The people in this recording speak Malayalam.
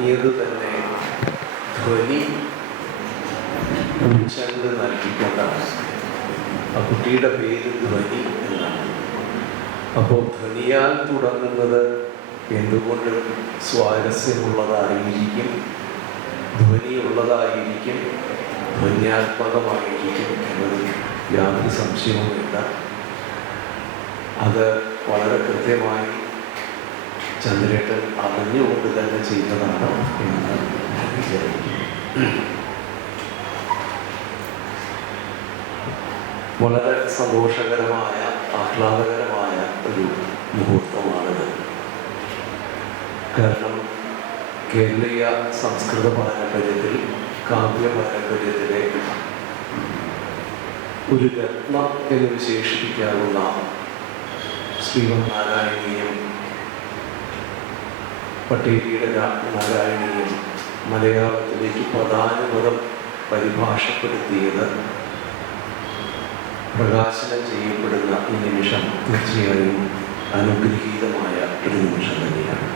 തുടങ്ങിയത് തന്നെ ധ്വനി ഉച്ചണ്ട് നൽകിക്കൊണ്ടാണ്. ആ കുട്ടിയുടെ പേര് ധ്വനി എന്നാണ്. അപ്പോൾ ധ്വനിയാൽ തുടങ്ങുന്നത് എന്തുകൊണ്ട് സ്വാരസ്യമുള്ളതായിരിക്കും, ധ്വനിയുള്ളതായിരിക്കും, ധ്വന്യാത്മകമായിരിക്കും എന്നതിൽ യാതൊരു സംശയവുമില്ല. അത് വളരെ കൃത്യമായി ചന്ദ്രേട്ടൻ അറിഞ്ഞുകൊണ്ട് തന്നെ ചെയ്യുന്നതാണ് എന്ന് ഞാൻ വിചാരിക്കുന്നു. വളരെ സന്തോഷകരമായ ആഹ്ലാദകരമായ ഒരു മുഹൂർത്തമാണിത്. കാരണം കേരളീയ സംസ്കൃത പാരമ്പര്യത്തിൽ, കാവ്യ പാരമ്പര്യത്തിലെ ഒരു രത്നം എന്ന് വിശേഷിപ്പിക്കാവുന്ന ശ്രീമന്നാരായണീയം, പട്ടേരിയുടെ നാരായണീയം മലയാളത്തിലേക്ക് പദാനുപദം പരിഭാഷപ്പെടുത്തിയത് പ്രകാശനം ചെയ്യപ്പെടുന്ന ഈ നിമിഷം തീർച്ചയായും അനുഗ്രഹീതമായ ഒരു നിമിഷം തന്നെയാണ്.